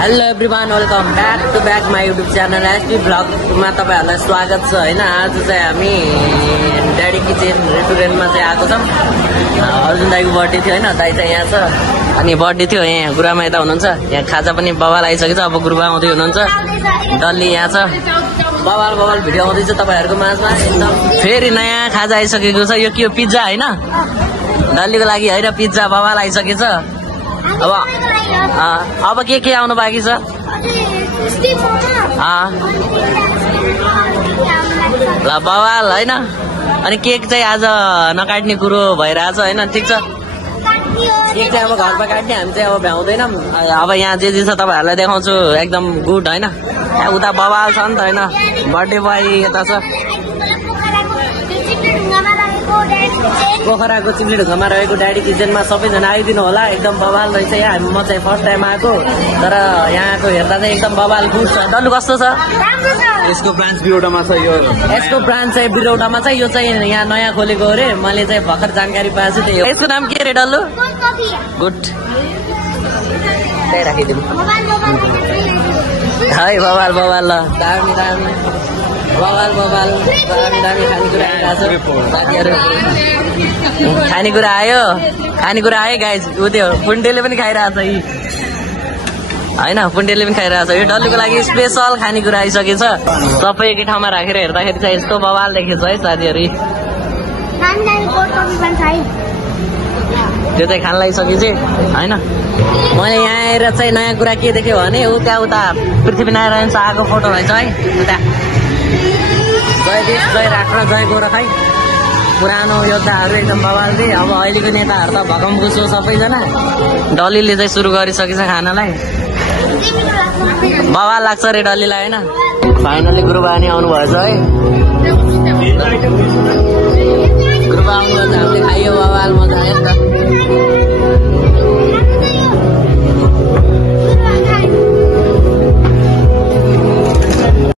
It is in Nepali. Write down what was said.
Hello everyone, welcome back my YouTube channel SP भ्लगमा तपाईँहरूलाई स्वागत छ होइन। आज चाहिँ हामी ड्याडी किचन रेस्टुरेन्टमा चाहिँ आएको छौँ। अर्जुन दाईको बर्थडे थियो होइन, दाई चाहिँ यहाँ छ अनि बर्थडे थियो यहाँ गुरुआमा यता हुनुहुन्छ। यहाँ खाजा पनि बवाल आइसकेको छ, अब गुरुबा आउँदै हुनुहुन्छ। डल्ली यहाँ छ, बवाल भिडियो आउँदैछ तपाईँहरूको माझमा एकदम। फेरि नयाँ खाजा आइसकेको छ, यो के हो पिज्जा होइन, डल्लीको लागि होइन पिज्जा बवाल आइसकेको छ। अब के आउनु बाँकी छ? ल बवाल होइन। अनि केक चाहिँ आज नकाट्ने कुरो भइरहेछ होइन, ठिक छ। केक चाहिँ अब घरमा काट्ने, हामी चाहिँ अब भ्याउँदैनौँ। अब यहाँ जे छ तपाईँहरूलाई देखाउँछु, एकदम गुड होइन। यहाँ उता बवाल छ नि त होइन, बर्थडे बोय यता छ। पोखराको चिम्लीढुङ्गामा रहेको ड्याडी किचनमा सबैजना आइदिनु होला, एकदम बवाल रहेछ यहाँ। म चाहिँ फर्स्ट टाइम आएको, तर यहाँको हेर्दा चाहिँ एकदम बवाल गुड छ। डल्लु कस्तो छ? यसको ब्रान्च बिरौटामा छ। यसको ब्रान्च चाहिँ बिरौटामा छ। यो चाहिँ यहाँ नयाँ खोलेको अरे, मैले चाहिँ भर्खर जानकारी पाएको छु। त्यही यसको नाम के अरे डल्लु? गुड, त्यही राखिदिनु है। बवाल ल दामी बवाल दामी खानेकुरा आइरहेको छ साथीहरू। खानेकुरा आयो गाइज। ऊ त्यो पुन्टेले पनि खाइरहेको छ यी होइन, पुन्टेले पनि खाइरहेको छ। यो डल्लुको लागि स्पेसल खानेकुरा आइसकेको छ। सबै एकै ठाउँमा राखेर हेर्दाखेरि चाहिँ यस्तो बवाल देखेछ है साथीहरू। त्यो चाहिँ खान लागिसकेपछि होइन। मैले यहाँ आएर चाहिँ नयाँ कुरा के देखेँ भने उता पृथ्वीनारायण शाहको फोटो रहेछ है। उता जय देश जय राष्ट्र जय गोरखै, पुरानो योद्धाहरू एकदम बवाल थिए। अब अहिलेको नेताहरू त भकमबुस हो सबैजना। डल्लीले चाहिँ सुरु गरिसकेछ खानालाई, बवाल लाग्छ रे डल्लीलाई होइन। फाइनली गुरुबा नि आउनु भएछ है। गुरुबा आउनुभएछ, हामीले खाइयो बवाल